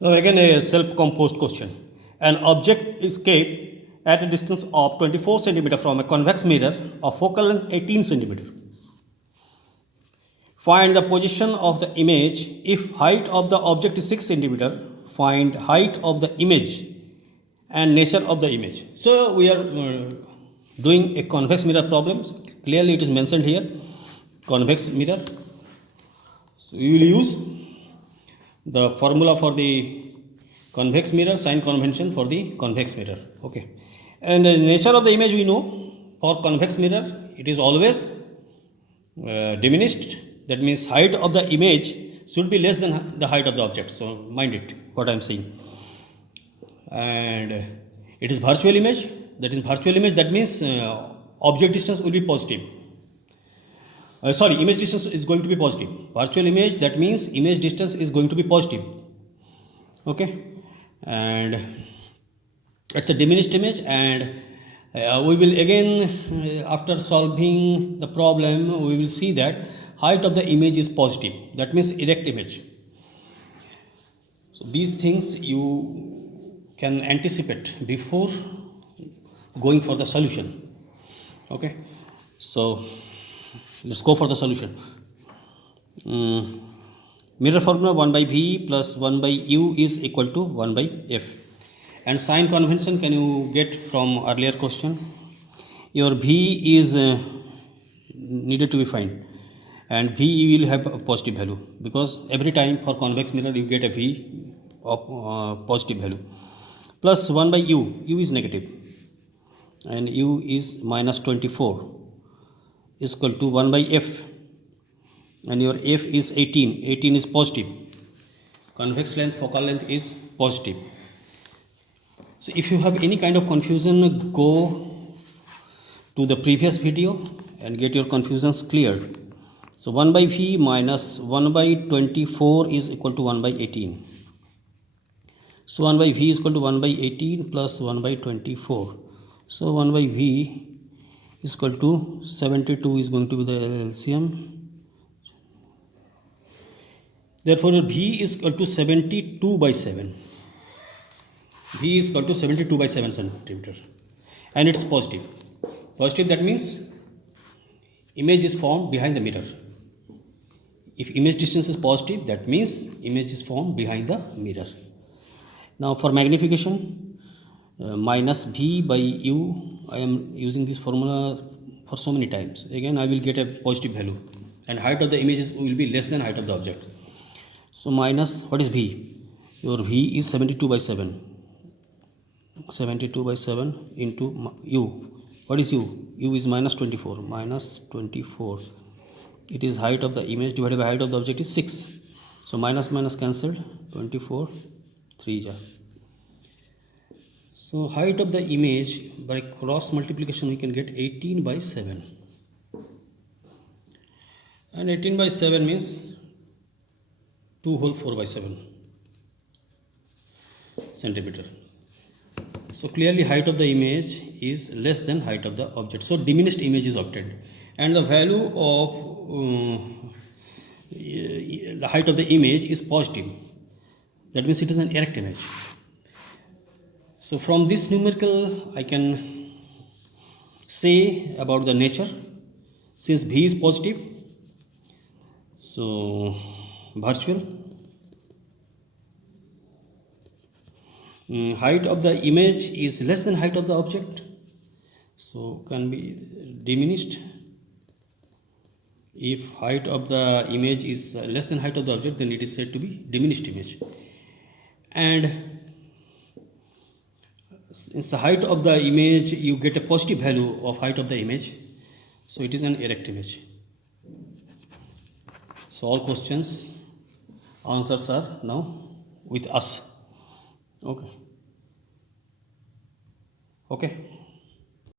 Now again a self-composed question. An object is kept at a distance of 24 cm from a convex mirror of focal length 18 cm. Find the position of the image if height of the object is 6 cm. Find height of the image and nature of the image. So we are doing a convex mirror problem. Clearly it is mentioned here, convex mirror. So we will use the formula for the convex mirror, sign convention for the convex mirror. Okay, and the nature of the image we know. For convex mirror it is always diminished. That means height of the image should be less than the height of the object. So mind it what I am saying. And it is virtual image. That is virtual image. That means object distance will be positive. Image distance is going to be positive. Virtual image, that means image distance is going to be positive. Okay, and it's a diminished image. And we will again after solving the problem we will see that height of the image is positive. That means erect image. So these things you can anticipate before going for the solution. Okay, so let's go for the solution. Mirror formula 1 by V plus 1 by U is equal to 1 by F. And sign convention can you get from earlier question? Your V is needed to be found, and V will have a positive value because every time for convex mirror you get a V of positive value. Plus 1 by U, U is negative and U is minus 24 is equal to 1 by F, and your F is 18. 18 is positive. Convex length, focal length is positive. So if you have any kind of confusion, go to the previous video and get your confusions cleared. So 1 by V minus 1 by 24 is equal to 1 by 18. So 1 by V is equal to 1 by 18 plus 1 by 24. So 1 by V is equal to 72 is going to be the LCM. Therefore, V is equal to 72 by 7. V is equal to 72 by 7 centimeter. And it's positive. Positive, that means image is formed behind the mirror. If image distance is positive, that means image is formed behind the mirror. Now for magnification, minus V by U, I am using this formula for so many times. Again I will get a positive value, and height of the images will be less than height of the object. So minus, what is V? Your V is 72 by 7. 72 by 7 into U. What is U? U is minus 24. Minus 24. It is height of the image divided by height of the object is 6. So minus minus cancelled. 24. 3 ja. So height of the image by cross multiplication we can get 18 by 7. And 18 by 7 means 2 whole 4 by 7 centimeter. So clearly height of the image is less than height of the object. So diminished image is obtained. And the value of the height of the image is positive. That means it is an erect image. So from this numerical I can say about the nature. Since V is positive, so virtual. Height of the image is less than height of the object, so can be diminished. If height of the image is less than height of the object, then it is said to be diminished image. And since the height of the image you get a positive value of height of the image, so it is an erect image. So all questions answers are now with us. Okay.